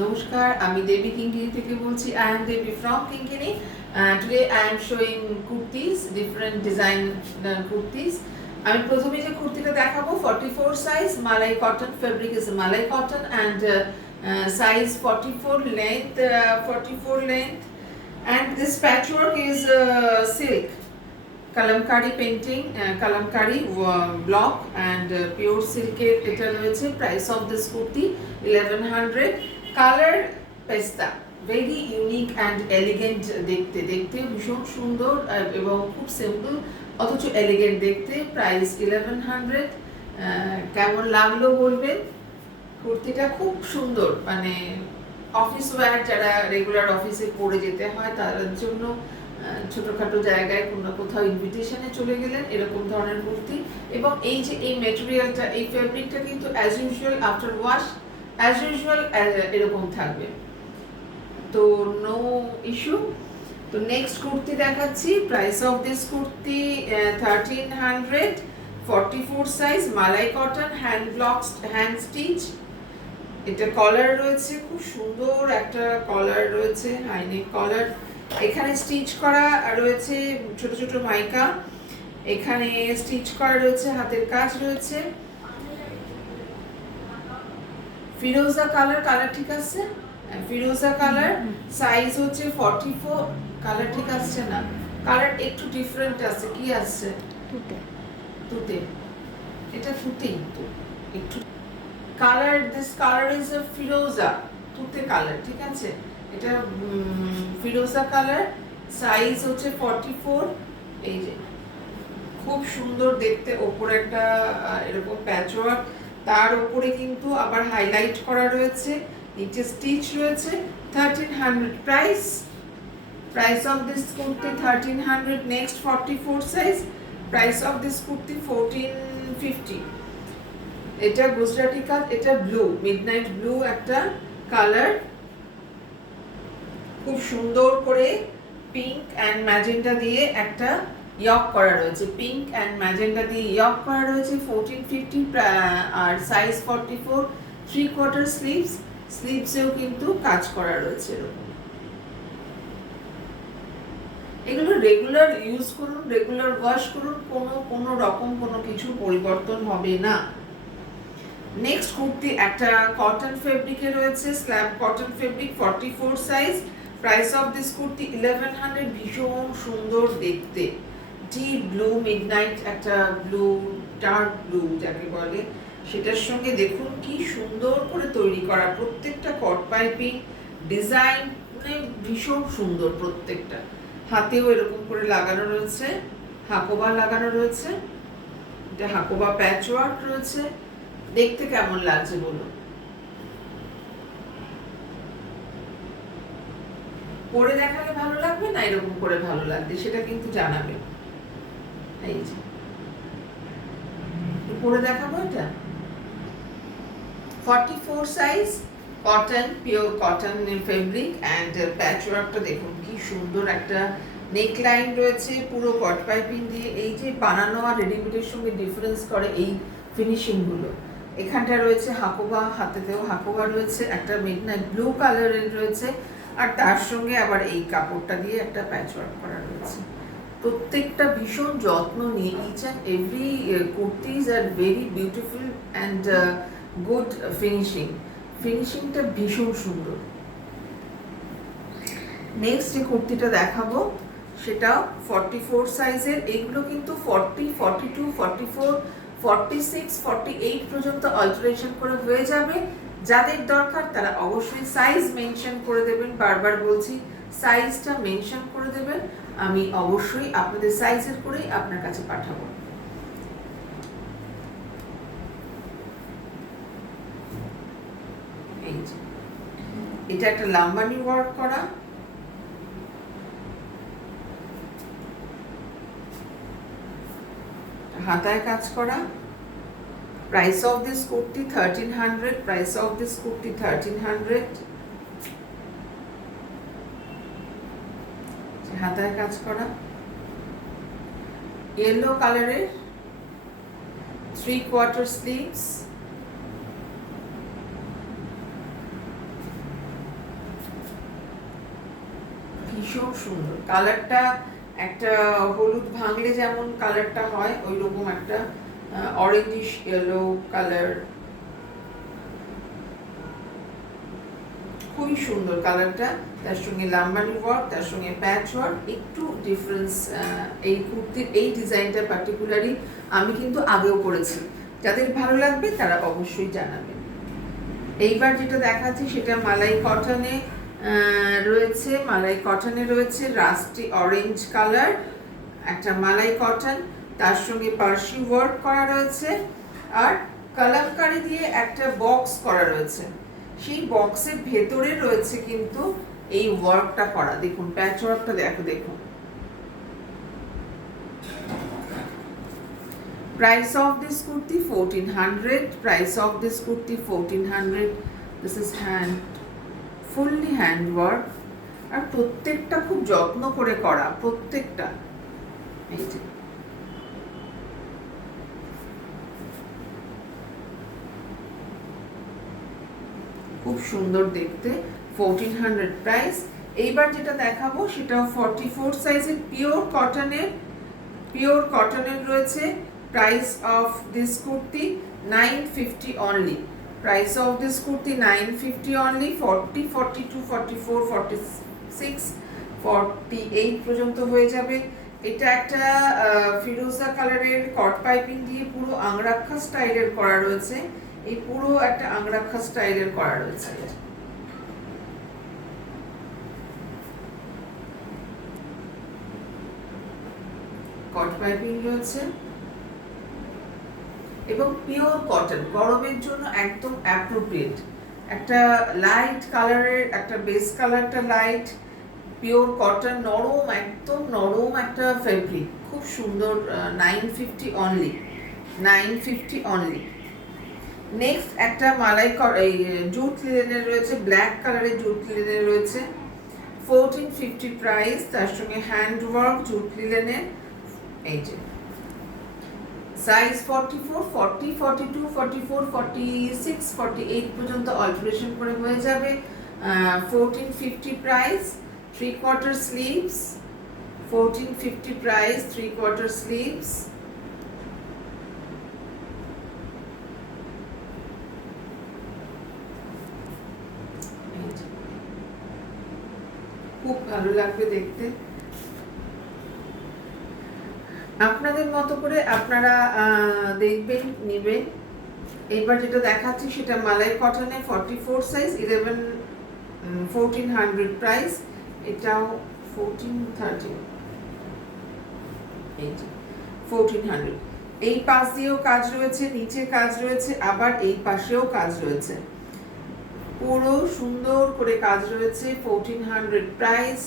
নমস্কার, আমি দেবী কিঙ্কিনি থেকে বলছি। I am Devi from Kinkini. Today I am showing kurtis, different design kurtis. আমি প্রথমে যে কুর্তিটা দেখাবো 44 size malai cotton, fabric is malai cotton and size 44 length, 44 length, and this patchwork is silk kalamkari painting, kalamkari block and pure সিল্কের এটা রয়েছে। Price of this kurti 1100। Colour পেস্তা, very unique and elegant দেখতে দেখতে ভীষণ সুন্দর এবং খুব সিম্পল অথচ এলিগেন্ট দেখতে। প্রাইস 1100। কেমন লাগলো বলবেন। কুর্তিটা খুব সুন্দর, মানে অফিস ওয়্যার, যারা রেগুলার অফিসে পরে যেতে হয় তাদের জন্য, ছোটখাটো জায়গায় কোনো কোথাও ইনভিটেশনে চলে গেলেন এরকম ধরনের কুর্তি। এবং এই যে এই মেটেরিয়ালটা, এই ফেব্রিকটা কিন্তু as usual after wash as usual এরকম থাকবে, তো নো ইস্যু। তো নেক্সট কুর্তি দেখাচ্ছি। Price of this kurti 1300, 44 size, malai cotton, hand block, hand stitch. এটা কলার রয়েছে, খুব সুন্দর একটা কলার রয়েছে, হাইনেক কলার। এখানে স্টিচ করা রয়েছে ছোট ছোট মাইকা, এখানে স্টিচ করা রয়েছে, হাতের কাজ রয়েছে। ফিরোজা কালার, কালার ঠিক আছে, ফিরোজা কালার, সাইজ হচ্ছে 44। কালার ঠিক আসছে না, কালার একটু ডিফারেন্ট আছে। কি আসছে? তুতে, তুতে, এটা তুতেই তো একটু। Colour, this colour is a ফিরোজা, তুতে কালার, ঠিক আছে। এটা ফিরোজা কালার, সাইজ হচ্ছে 44। এই যে খুব সুন্দর দেখতে, ওপরে একটা এরকম প্যাচওয়ার্ক, তার উপরে কিন্তু আবার হাইলাইট করা রয়েছে, নিচে স্টিচ রয়েছে। 1300 price. Price of this kurti 1300। Next 44 size, price of this kurti 1450। এটা গুজরাটি কাজ, এটা ব্লু, মিডনাইট ব্লু একটা কালার, খুব সুন্দর করে পিঙ্ক অ্যান্ড ম্যাজেন্টা দিয়ে একটা ইয়ক করা রয়েছে, পিঙ্ক অ্যান্ড ম্যাজেন্টা দিয়ে ইয়ক করা রয়েছে। 1450 আর সাইজ 44। 3/4 স্লিভস, স্লিভসেও কিন্তু কাজ করা রয়েছে এরকম। এগুলো রেগুলার ইউজ করুন, রেগুলার ওয়াশ করুন, কোনো রকম কোনো কিছু পরিবর্তন হবে না। নেক্সট কুর্তি একটা কটন ফেব্রিকে রয়েছে, slab cotton fabric, 44 size. Price of this kurti 1100। ভীষণ সুন্দর দেখতে, ডিপ ব্লু, মিডনাইট একটা ব্লু, ডার্ক ব্লু যাকে বলে, সেটার সঙ্গে দেখুন কি সুন্দর করে তৈরি করা, প্রত্যেকটা কট পাইপিং ডিজাইন, মানে ভীষণ সুন্দর প্রত্যেকটা। হাতেও এরকম করে লাগানো রয়েছে, হাকোবা লাগানো রয়েছে, এটা হাকোবা প্যাচওয়ার্ক রয়েছে। দেখতে কেমন লাগছে বলুন। পরে দেখালে ভালো লাগবে না এরকম করে ভালো লাগবে, সেটা কিন্তু জানাবে। এই যে পরে দেখাবো এটা 44 size, cotton, pure cotton fabric and প্যাচওয়ার্কটা দেখুন কি সুন্দর একটা নেক লাইন রয়েছে, পুরো কট পাইপিং দিয়ে। এই যে বানানো আর রেডিমেডের সঙ্গে ডিফারেন্স করে এই ফিনিশিংগুলো। এখানটা রয়েছে হাকোবা, হাতেতেও হাকোবা রয়েছে, একটা মিডনাইট ব্লু কালারের রয়েছে, আর তার সঙ্গে আবার এই কাপড়টা দিয়ে একটা প্যাচওয়ার্ক করা রয়েছে। প্রত্যেকটা ভীষণ যত্ন নিয়ে, each and every kurtis are very beautiful and good finishing, ফিনিশিংটা ভীষণ সুন্দর। নেক্সট যে কুর্তিটা দেখাবো সেটাও 44 সাইজের। এইগুলো কিন্তু 40, 42, 44, 46, 48 পর্যন্ত অল্টারেশন করে হয়ে যাবে। যাদের দরকার তারা অবশ্যই সাইজ মেনশন করে দেবেন, বারবার বলছি সাইজটা মেনশন করে দেবেন, আমি অবশ্যই আপনাদের সাইজের করেই আপনার কাছে পাঠাবো। এই যে এটা একটা লাম্বানি ওয়ার্ক করা, হাতায় কাজ করা। Price of this kurti 1300। Price of this kurti 1300। হাতায় কাজ করা, ইয়েলো কালারের 3/4 স্লিভস, ভীষণ সুন্দর কালারটা, একটা হলুদ ভাঙলে যেমন কালারটা হয় ওই রকম একটা অরেঞ্জিশ ইয়েলো কালার, খুবই সুন্দর কালারটা। তার সঙ্গে লাম্বারি ওয়ার্ক, তার সঙ্গে প্যাচ ওয়ার্ক, একটু ডিফারেন্স। এই কুর্তির এই ডিজাইনটা পার্টিকুলারলি আমি কিন্তু আগেও করেছি, যাদের ভালো লাগবে তারা অবশ্যই জানাবেন। এইবার যেটা দেখাচ্ছি সেটা মালাই কটনে রয়েছে, মালাই কটনে রয়েছে রাস্টি অরেঞ্জ কালার, একটা মালাই কটন, তার সঙ্গে পার্সি ওয়ার্ক করা রয়েছে, আর কালামকারি দিয়ে একটা বক্স করা রয়েছে। সেই বক্সের ভেতরে রয়েছে কিন্তু এই ওয়ার্কটা করা, দেখুন প্যাচ ওয়ার্কটা দেখুন। Price of this kurti 1400. Price of this kurti 1400. This is fully hand work, আর প্রত্যেকটা খুব যত্ন করে করা, প্রত্যেকটা। এই যে খুব সুন্দর দেখতে, 1400 প্রাইস। এইবার যেটা দেখাবো সেটাও 44 সাইজের পিওর কটনের রয়েছে। Price of this kurti 950 only. Price of this kurti 950 only. 40, 42, 44, 46, 48 পর্যন্ত হয়ে যাবে। এটা একটা ফিরোজা কালারের কট পাইপিং দিয়ে পুরো আংরাক্ষা স্টাইলের করা রয়েছে। এই পুরো একটা আংরাক্ষা স্টাইলের করা রয়েছে। কট পাইপিং রয়েছে এবং পিওর কটন, গরমের জন্য একদম অ্যাপ্রোপ্রিয়েট। একটা লাইট কালারের, একটা বেস কালারটা লাইট, পিওর কটন, নরম, একদম নরম একটা ফেব্রিক, খুব সুন্দর। 950 অনলি, 950 অনলি। নেক্সট একটা মালাই এই জুট লিনেনের রয়েছে, ব্ল্যাক কালারের জুট লিনেনের রয়েছে, 1450 প্রাইস। তার সঙ্গে হ্যান্ড ওয়ার্ক জুট লিনেনের। এই যে সাইজ 44, 40, 42, 44, 46, 48 পর্যন্ত অল্টারেশন করে হয়ে যাবে। 1450 প্রাইস। 3/4 sleeves, 1450 price, 3/4 sleeves. খুব ভালো লাগবে দেখতে। আপনাদের মতো করে আপনারা দেখবেন, নেবেন। এবার যেটা দেখাচ্ছি সেটা মালাই কটনে 44 সাইজ, 1400 প্রাইস। এটাও 1430, 1400। এই পাশ দিয়েও কাজ রয়েছে, নিচে কাজ রয়েছে, আবার এই পাশেও কাজ রয়েছে, পুরো সুন্দর করে কাজ রয়েছে। 1400 প্রাইস।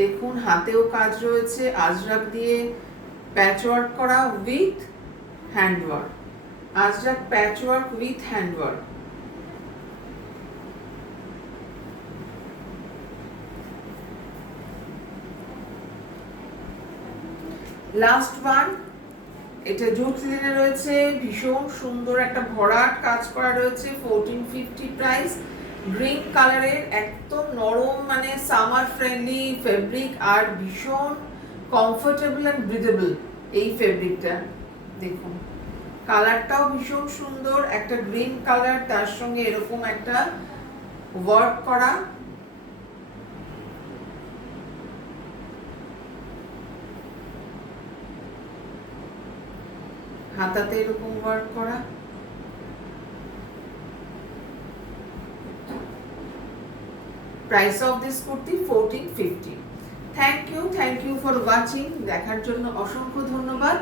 দেখুন হাতেও কাজ রয়েছে, আজরাক দিয়ে প্যাচ ওয়ার্ক করা with hand work, Ajrak patch work with hand work. Last one, এটা জুট লিনেনে রয়েছে, ভীষণ সুন্দর একটা ভরাট কাজ করা রয়েছে। 1450 প্রাইস। গ্রিন কালারের, একদম নরম, মানে সামার ফ্রেন্ডলি ফেব্রিক, আর ভীষণ কমফোর্টেবল অ্যান্ড ব্রিদেবল এই ফেব্রিকটা। দেখুন কালারটাও ভীষণ সুন্দর, একটা গ্রিন কালার, তার সঙ্গে এরকম একটা ওয়ার্ক করা। হাতাতে এরকম ওয়ার্ক করা। Price of this kurti 1450। Thank you for watching. দেখার জন্য অসংখ্য ধন্যবাদ।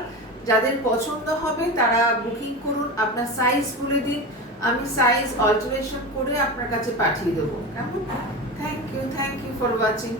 যাদের পছন্দ হবে তারা বুকিং করুন, আপনার সাইজ বলে দিন, আমি সাইজ অল্টারেশন করে আপনার কাছে পাঠিয়ে দেবো। কেমন? Thank you for watching.